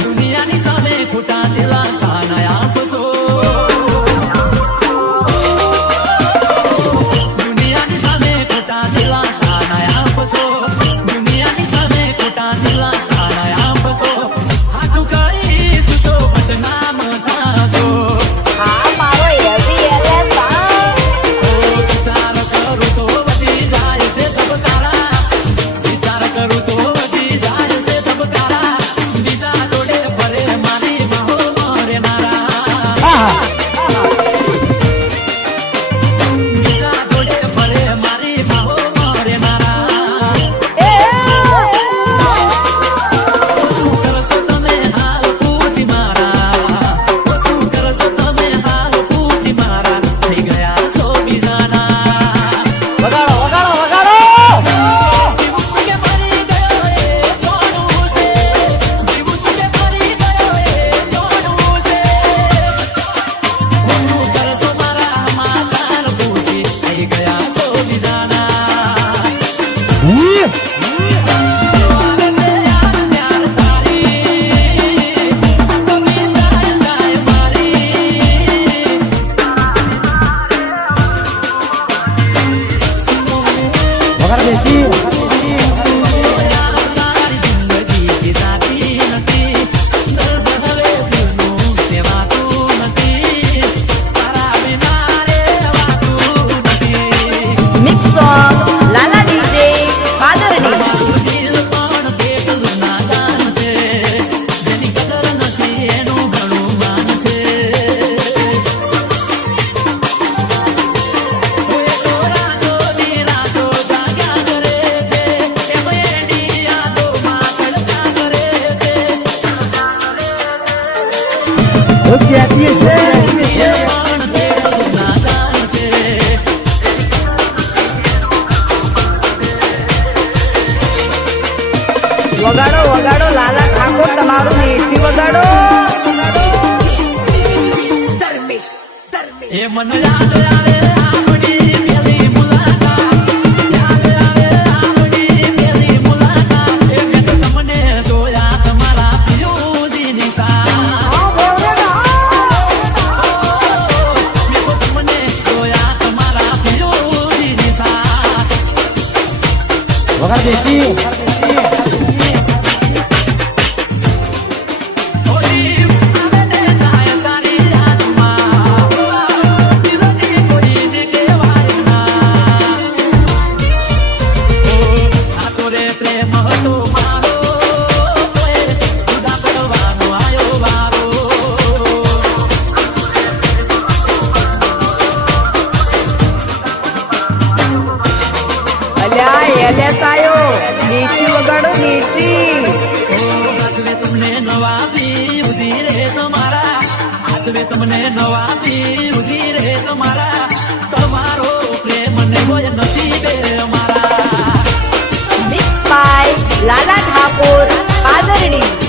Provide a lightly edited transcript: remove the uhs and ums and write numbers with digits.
દુનિયાની સામે ખોટા દિલાસા નયા આપશો દુનિયાની સામે ખોટા દિલાસા નયા આપશો દુનિયાની સામે ખોટા દિલાસા નયા આપશો હાથું કરીશ તો બદનામ થાશો હા મારો એવી વિચાર કરું તો વધી જાય છે ધબકારા વિચાર કરું તો વધી જાય છે ધબકારા બીજા જોડે ભરે મારી બાહો મરે નારા બીજા જોડે ભરે મારી બાહો મરે નારા શું કરશો તમે હાલ પૂછી મારા શું કરશો તમે હાલ પૂછી મારા થઈ ગયા છો બીજાના વગાડો વગાડો વગાડો કે મરી ગયો એ જોડું છે જીવું કે મરી ગયો એ જોડું છે હું કરશો મારા માતાર પૂછી થઈ ગયા છો બીજાના વગાડ દેશી મિક્સ સોંગ લાલા ડીજે પાદરણી રૂપિયા આપીએ છે વગાડો વગાડો લાલા ઠાકોર તમારું નેઠી વગાડો એ મન યાદ આવે આપણી પેલી મુલાકાત યાદ આવે આપણી પેલી મુલાકાત એ મેં તો તમને જોયા તમારા પિયુજીની સાથ મેં તો તમને જોયા તમારા પિયુજીની સાથ વગાડ દેશી હોલી આવે ને જાય તારી યાદમાં દિલની કોઈને કહેવાય ના આ તો રે પ્રેમ હતો મારો તોય જુદા પડવાનો આયો વારો અલ્યા એલેસ આયો નેઠી વગાડો નેઠી આતવે તમને નવા પી ઉધી રે તમારા આતવે તમને નવા પી ઉધી રે તમારા તમારો પ્રેમ ને હોય નસીબે અમારા મિક્સ બાય લાલા ઠાકોર પાદરણી